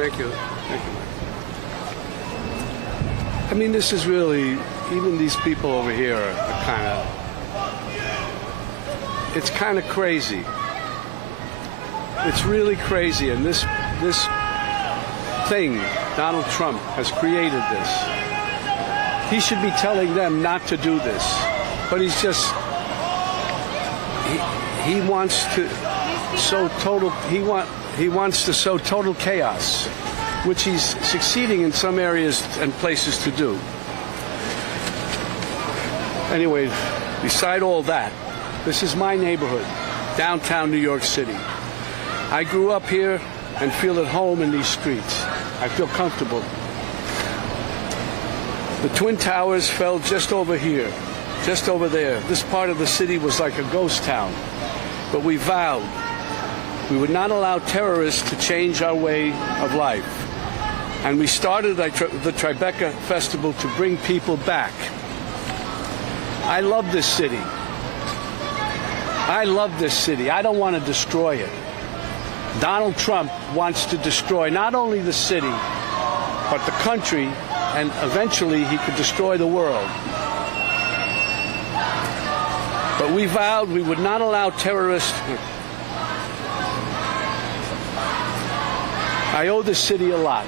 Thank you. Thank you, Mike. I mean, this is really, even these people over here are kind of, it's kind of crazy. It's really crazy, and this thing, Donald Trump has created this. He should be telling them not to do this, but he's just, he wants to sow total, he wants to sow total chaos, which he's succeeding in some areas and places to do. Anyway, beside all that, this is my neighborhood, downtown New York City. I grew up here and feel at home in these streets. I feel comfortable. The Twin Towers fell just over here, just over there. This part of the city was like a ghost town. But we vowed we would not allow terrorists to change our way of life. And we started the Tribeca Festival to bring people back. I love this city. I love this city. I don't want to destroy it. Donald Trump wants to destroy not only the city, but the country, and eventually he could destroy the world. But we vowed we would not allow terrorists. I owe this city a lot.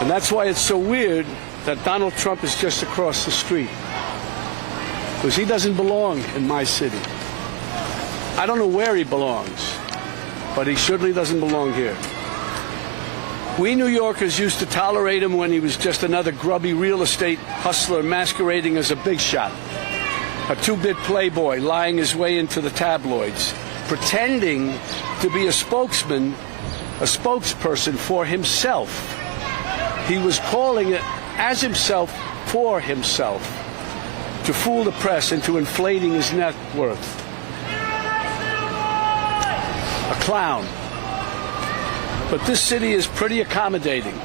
And that's why it's so weird that Donald Trump is just across the street. Because he doesn't belong in my city. I don't know where he belongs, but he surely doesn't belong here. We New Yorkers used to tolerate him when he was just another grubby real estate hustler masquerading as a big shot, a two-bit playboy lying his way into the tabloids, pretending to be a spokesperson for himself. He was calling it as himself for himself, to fool the press into inflating his net worth. A clown. But this city is pretty accommodating.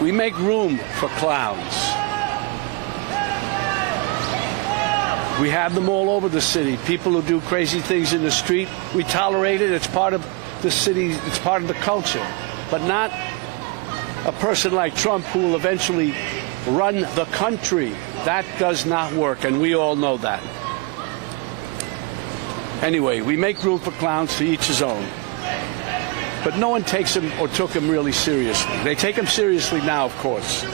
We make room for clowns. We have them all over the city. People who do crazy things in the street, we tolerate it. It's part of the city. It's part of the culture. But not a person like Trump who will eventually run the country. That does not work, and we all know that. Anyway, we make room for clowns, to each his own. But no one takes him or took him really seriously. They take him seriously now, of course.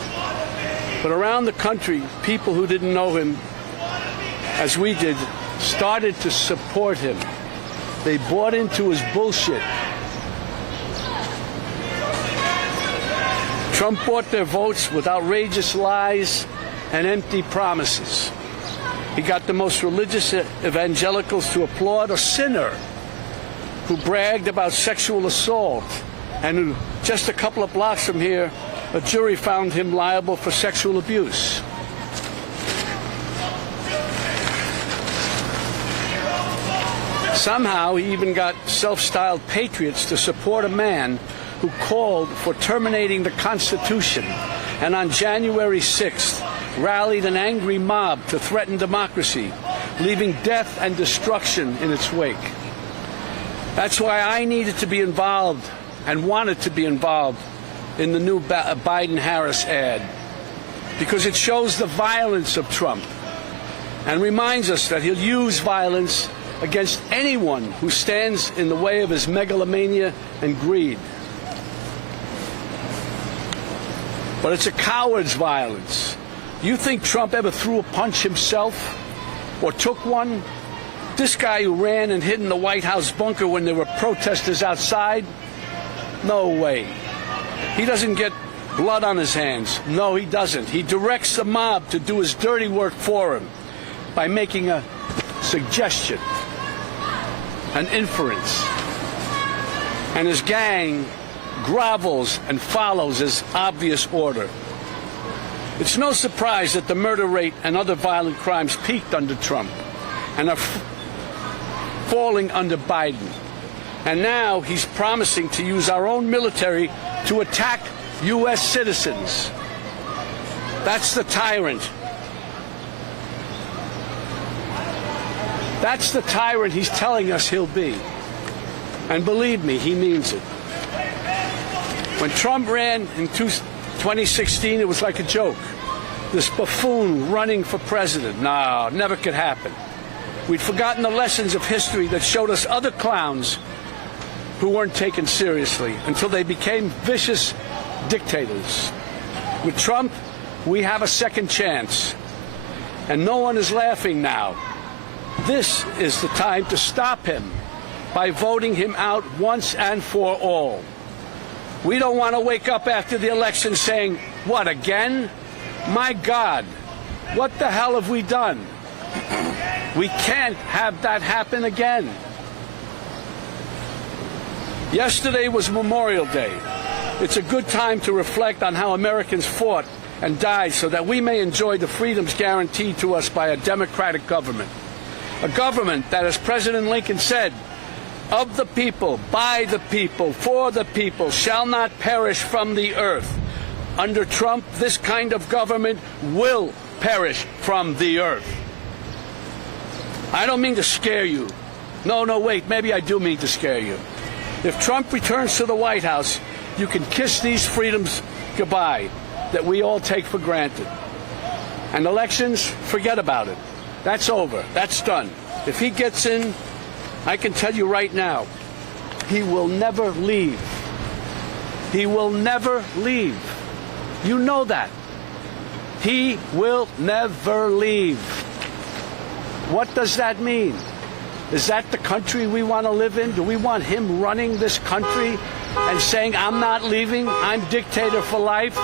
But around the country, people who didn't know him as we did started to support him. They bought into his bullshit. Trump bought their votes with outrageous lies and empty promises. He got the most religious evangelicals to applaud a sinner who bragged about sexual assault, and who, just a couple of blocks from here, a jury found him liable for sexual abuse. Somehow, he even got self-styled patriots to support a man who called for terminating the Constitution, and on January 6th, rallied an angry mob to threaten democracy, leaving death and destruction in its wake. That's why I needed to be involved and wanted to be involved in the new Biden-Harris ad, because it shows the violence of Trump and reminds us that he'll use violence against anyone who stands in the way of his megalomania and greed. But it's a coward's violence. You think Trump ever threw a punch himself or took one? This guy who ran and hid in the White House bunker when there were protesters outside? No way. He doesn't get blood on his hands. No, he doesn't. He directs the mob to do his dirty work for him by making a suggestion, an inference. And his gang grovels and follows his obvious order. It's no surprise that the murder rate and other violent crimes peaked under Trump and are falling under Biden. And now he's promising to use our own military to attack U.S. citizens. That's the tyrant. That's the tyrant he's telling us he'll be. And believe me, he means it. When Trump ran in 2016, it was like a joke. This buffoon running for president. No, never could happen. We'd forgotten the lessons of history that showed us other clowns who weren't taken seriously until they became vicious dictators. With Trump, we have a second chance. And no one is laughing now. This is the time to stop him by voting him out once and for all. We don't want to wake up after the election saying, what, again? My God, what the hell have we done? We can't have that happen again. Yesterday was Memorial Day. It's a good time to reflect on how Americans fought and died so that we may enjoy the freedoms guaranteed to us by a democratic government. A government that, as President Lincoln said, of the people, by the people, for the people, shall not perish from the earth. Under Trump, this kind of government will perish from the earth. I don't mean to scare you. No, wait, maybe I do mean to scare you. If Trump returns to the White House, you can kiss these freedoms goodbye that we all take for granted. And elections, forget about it. That's over. That's done. If he gets in, I can tell you right now, he will never leave. He will never leave. You know that. He will never leave. What does that mean? Is that the country we want to live in? Do we want him running this country and saying, I'm not leaving, I'm dictator for life?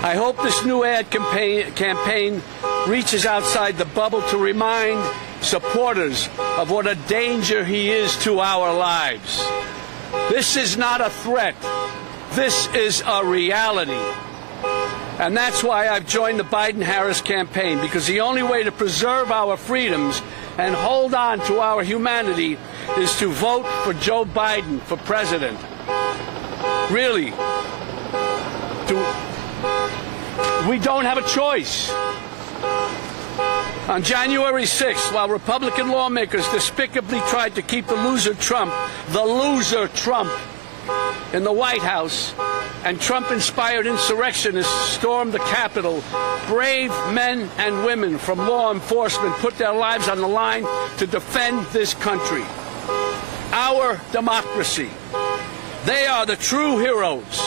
I hope this new ad campaign reaches outside the bubble to remind supporters of what a danger he is to our lives. This is not a threat. This is a reality. And that's why I've joined the Biden-Harris campaign, because the only way to preserve our freedoms and hold on to our humanity is to vote for Joe Biden for president. Really. We don't have a choice. On January 6th, while Republican lawmakers despicably tried to keep the loser Trump, in the White House, and Trump-inspired insurrectionists stormed the Capitol, brave men and women from law enforcement put their lives on the line to defend this country. Our democracy. They are the true heroes.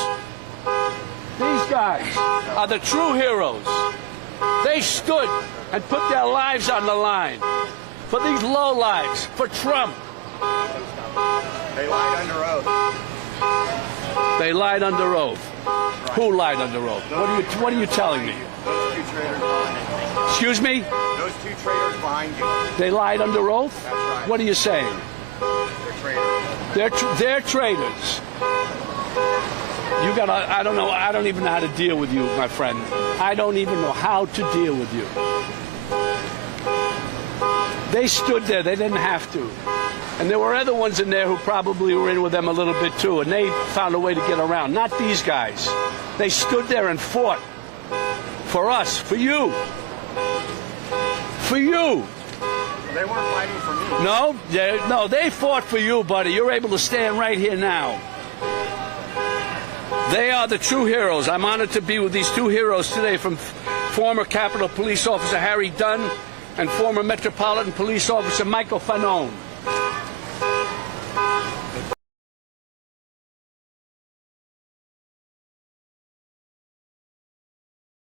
These guys are the true heroes. They stood and put their lives on the line for these lowlives, for Trump. They lied under oath. They lied under oath. Right. Who lied under oath? What are you telling me? Those two traitors behind you. Excuse me? Those two traitors behind you. They lied under oath? That's right. What are you saying? They're traitors. They're traitors. You got I don't know. I don't even know how to deal with you, my friend. I don't even know how to deal with you. They stood there. They didn't have to. And there were other ones in there who probably were in with them a little bit too, and they found a way to get around. Not these guys. They stood there and fought for us, for you. For you. They weren't fighting for me. No, they fought for you, buddy. You're able to stand right here now. They are the true heroes. I'm honored to be with these two heroes today, from former Capitol Police Officer Harry Dunn and former Metropolitan Police Officer Michael Fanone.